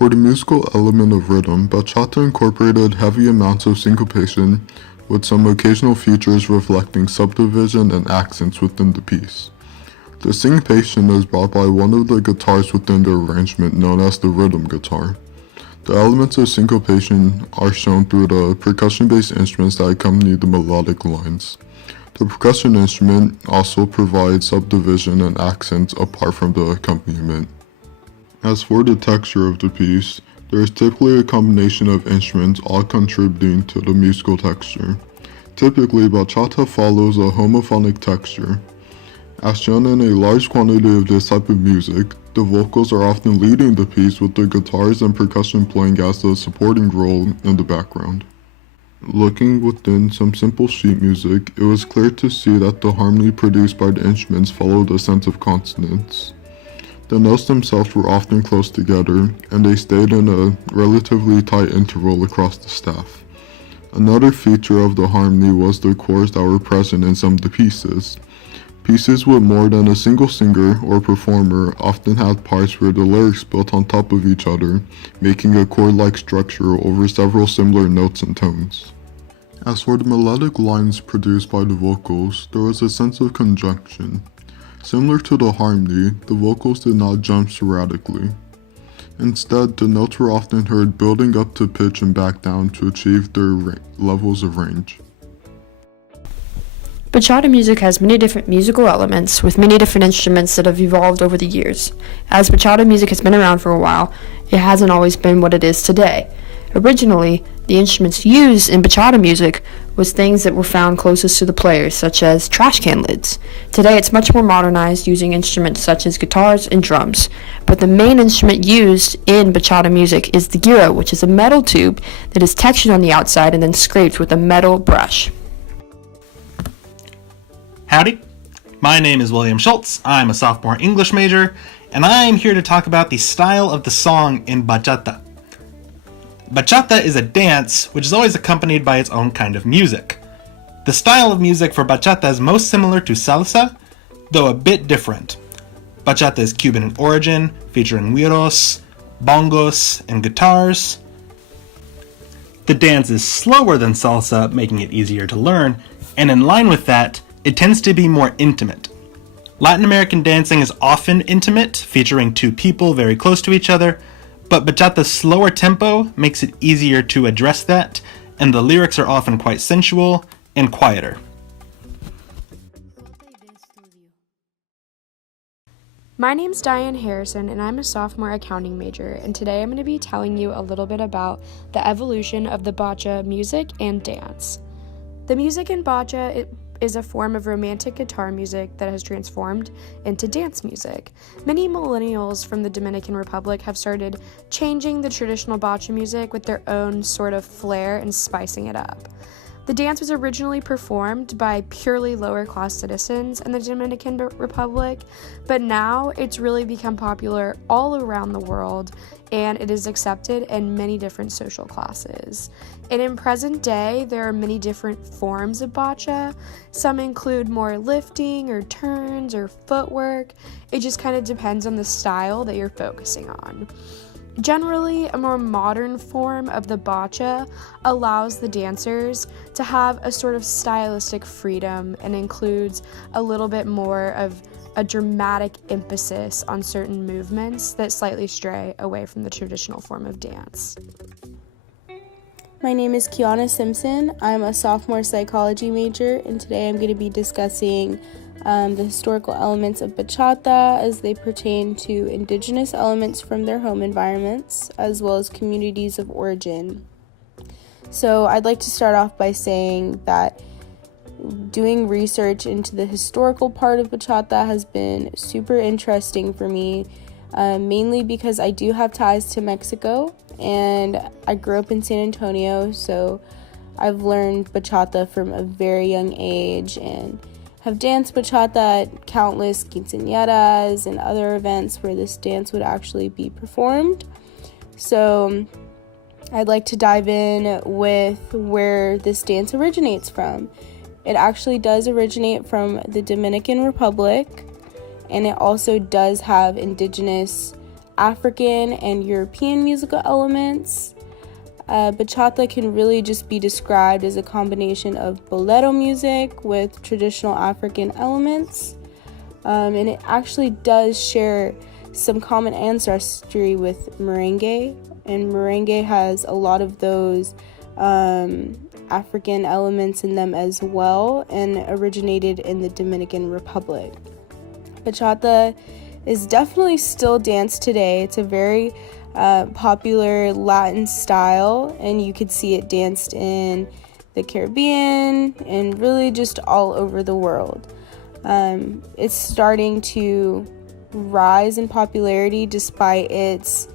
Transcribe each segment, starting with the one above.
For the musical element of rhythm, bachata incorporated heavy amounts of syncopation with some occasional features reflecting subdivision and accents within the piece. The syncopation is brought by one of the guitars within the arrangement known as the rhythm guitar. The elements of syncopation are shown through the percussion-based instruments that accompany the melodic lines. The percussion instrument also provides subdivision and accents apart from the accompaniment. As for the texture of the piece, there is typically a combination of instruments all contributing to the musical texture. Typically, bachata follows a homophonic texture. As shown in a large quantity of this type of music, the vocals are often leading the piece with the guitars and percussion playing as the supporting role in the background. Looking within some simple sheet music, it was clear to see that the harmony produced by the instruments followed a sense of consonance. The notes themselves were often close together, and they stayed in a relatively tight interval across the staff. Another feature of the harmony was the chords that were present in some of the pieces. Pieces with more than a single singer or performer often had parts where the lyrics built on top of each other, making a chord-like structure over several similar notes and tones. As for the melodic lines produced by the vocals, there was a sense of conjunction. Similar to the harmony, the vocals did not jump sporadically. Instead, the notes were often heard building up to pitch and back down to achieve their levels of range. Bachata music has many different musical elements with many different instruments that have evolved over the years. As bachata music has been around for a while, it hasn't always been what it is today. Originally, the instruments used in bachata music was things that were found closest to the players, such as trash can lids. Today, it's much more modernized, using instruments such as guitars and drums. But the main instrument used in bachata music is the gyro, which is a metal tube that is textured on the outside and then scraped with a metal brush. Howdy, my name is William Schultz. I'm a sophomore English major, and I'm here to talk about the style of the song in bachata. Bachata is a dance which is always accompanied by its own kind of music. The style of music for bachata is most similar to salsa, though a bit different. Bachata is Cuban in origin, featuring güiros, bongos, and guitars. The dance is slower than salsa, making it easier to learn, and in line with that, it tends to be more intimate. Latin American dancing is often intimate, featuring two people very close to each other, but bachata's slower tempo makes it easier to address that, and the lyrics are often quite sensual and quieter. My name's Diane Harrison, and I'm a sophomore accounting major, and today I'm going to be telling you a little bit about the evolution of the bacha music and dance. The music in bacha is a form of romantic guitar music that has transformed into dance music. Many millennials from the Dominican Republic have started changing the traditional bacha music with their own sort of flair and spicing it up. The dance was originally performed by purely lower-class citizens in the Dominican Republic, but now it's really become popular all around the world, and it is accepted in many different social classes. And in present day, there are many different forms of bacha. Some include more lifting or turns or footwork. It just kind of depends on the style that you're focusing on. Generally, a more modern form of the bacha allows the dancers to have a sort of stylistic freedom and includes a little bit more of a dramatic emphasis on certain movements that slightly stray away from the traditional form of dance. My name is Kiana Simpson. I'm a sophomore psychology major, and today I'm going to be discussing the historical elements of bachata as they pertain to indigenous elements from their home environments, as well as communities of origin. So I'd like to start off by saying that doing research into the historical part of bachata has been super interesting for me, mainly because I do have ties to Mexico, and I grew up in San Antonio, so I've learned bachata from a very young age and have danced bachata at countless quinceañeras and other events where this dance would actually be performed. So I'd like to dive in with where this dance originates from. It actually does originate from the Dominican Republic, and it also does have indigenous African and European musical elements. Bachata can really just be described as a combination of bolero music with traditional African elements. And it actually does share some common ancestry with merengue, and merengue has a lot of those African elements in them as well, and originated in the Dominican Republic. Bachata is definitely still danced today. It's a very popular Latin style, and you could see it danced in the Caribbean and really just all over the world. It's starting to rise in popularity despite its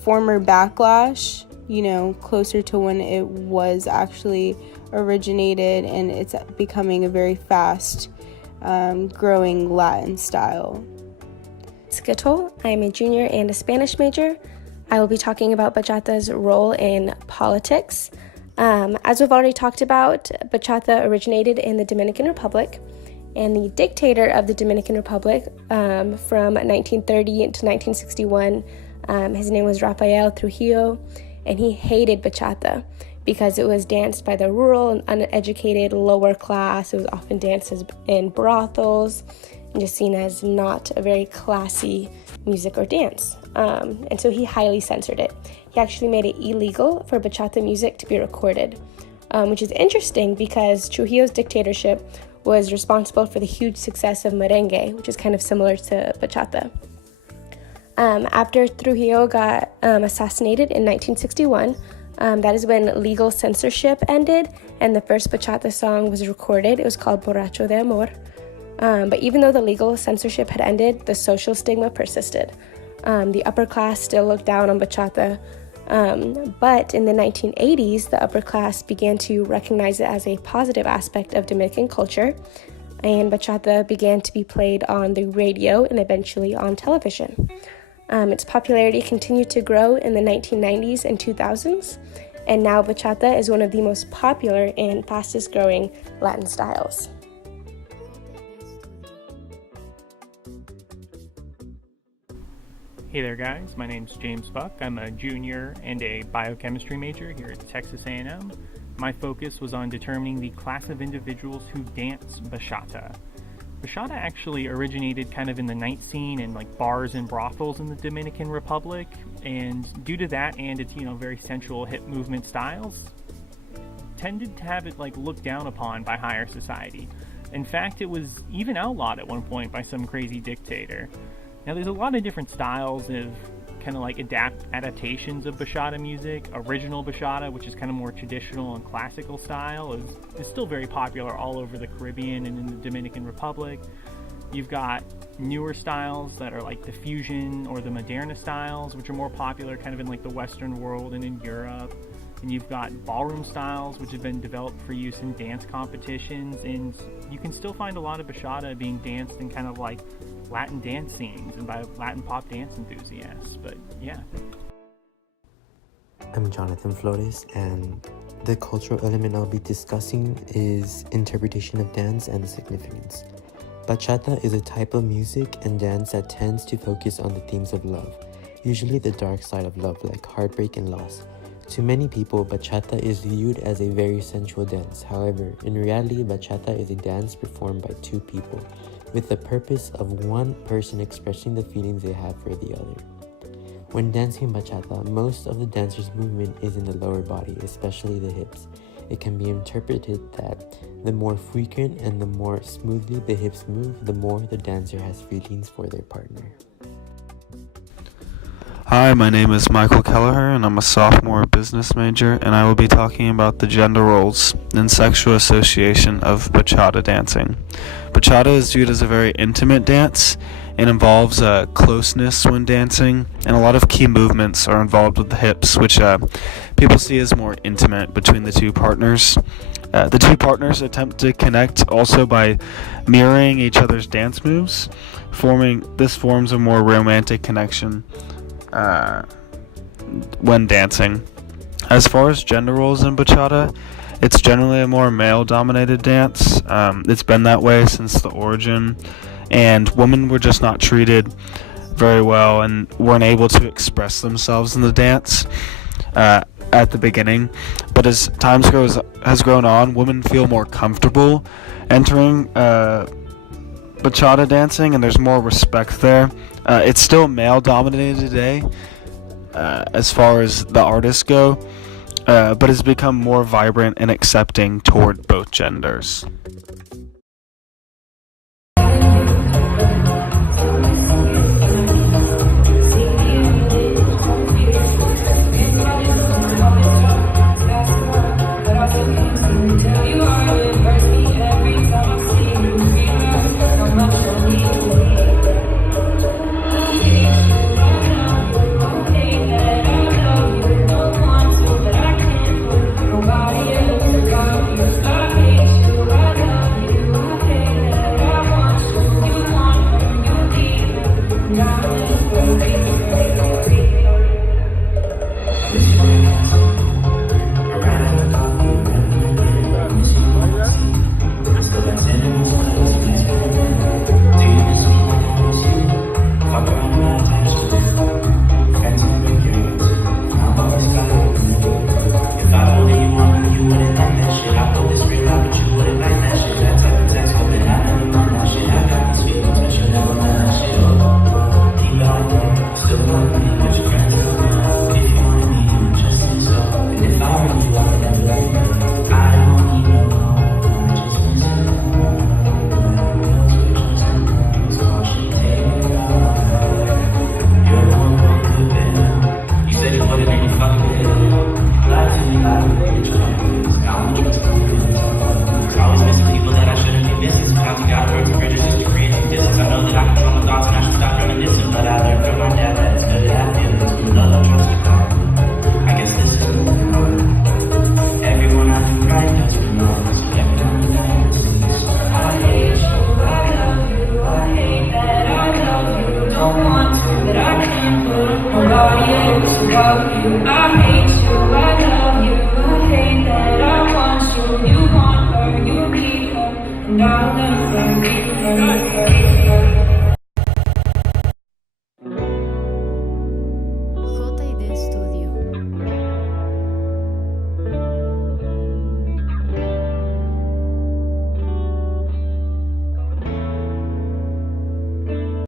former backlash, closer to when it was actually originated, and it's becoming a very fast growing Latin style. Skittle. I am a junior and a Spanish major. I will be talking about bachata's role in politics. As we've already talked about, bachata originated in the Dominican Republic, and the dictator of the Dominican Republic from 1930 to 1961, his name was Rafael Trujillo, and he hated bachata because it was danced by the rural and uneducated lower class. It was often danced in brothels and just seen as not a very classy music or dance. And so he highly censored it. He actually made it illegal for bachata music to be recorded, which is interesting because Trujillo's dictatorship was responsible for the huge success of merengue, which is kind of similar to bachata. After Trujillo got assassinated in 1961, that is when legal censorship ended and the first bachata song was recorded. It was called Borracho de Amor. But even though the legal censorship had ended, the social stigma persisted. The upper class still looked down on bachata, but in the 1980s, the upper class began to recognize it as a positive aspect of Dominican culture, and bachata began to be played on the radio and eventually on television. Its popularity continued to grow in the 1990s and 2000s, and now bachata is one of the most popular and fastest growing Latin styles. Hey there guys, my name's James Buck. I'm a junior and a biochemistry major here at Texas A&M. My focus was on determining the class of individuals who dance bachata. Bachata actually originated kind of in the night scene and like bars and brothels in the Dominican Republic, and due to that and its very sensual hip movement styles, tended to have it like looked down upon by higher society. In fact, it was even outlawed at one point by some crazy dictator. Now, there's a lot of different styles of kind of like adaptations of bachata music. Original bachata, which is kind of more traditional and classical style, is still very popular all over the Caribbean and in the Dominican Republic. You've got newer styles that are like the fusion or the moderna styles, which are more popular kind of in like the Western world and in Europe. And you've got ballroom styles, which have been developed for use in dance competitions, and you can still find a lot of bachata being danced in kind of like Latin dance scenes and by Latin pop dance enthusiasts. But yeah. I'm Jonathan Flores, and the cultural element I'll be discussing is interpretation of dance and significance. Bachata is a type of music and dance that tends to focus on the themes of love, usually the dark side of love like heartbreak and loss. To many people, bachata is viewed as a very sensual dance. However, in reality, bachata is a dance performed by two people, with the purpose of one person expressing the feelings they have for the other. When dancing bachata, most of the dancer's movement is in the lower body, especially the hips. It can be interpreted that the more frequent and the more smoothly the hips move, the more the dancer has feelings for their partner. Hi, my name is Michael Kelleher, and I'm a sophomore business major, and I will be talking about the gender roles and sexual association of bachata dancing. Bachata is viewed as a very intimate dance and involves closeness when dancing, and a lot of key movements are involved with the hips, which people see as more intimate between the two partners. The two partners attempt to connect also by mirroring each other's dance moves. This forms a more romantic connection when dancing. As far as gender roles in bachata, it's generally a more male-dominated dance. It's been that way since the origin, and women were just not treated very well and weren't able to express themselves in the dance at the beginning. But as time has grown on, women feel more comfortable entering bachata dancing, and there's more respect there. It's still male dominated today as far as the artists go, but has become more vibrant and accepting toward both genders. And I'll never be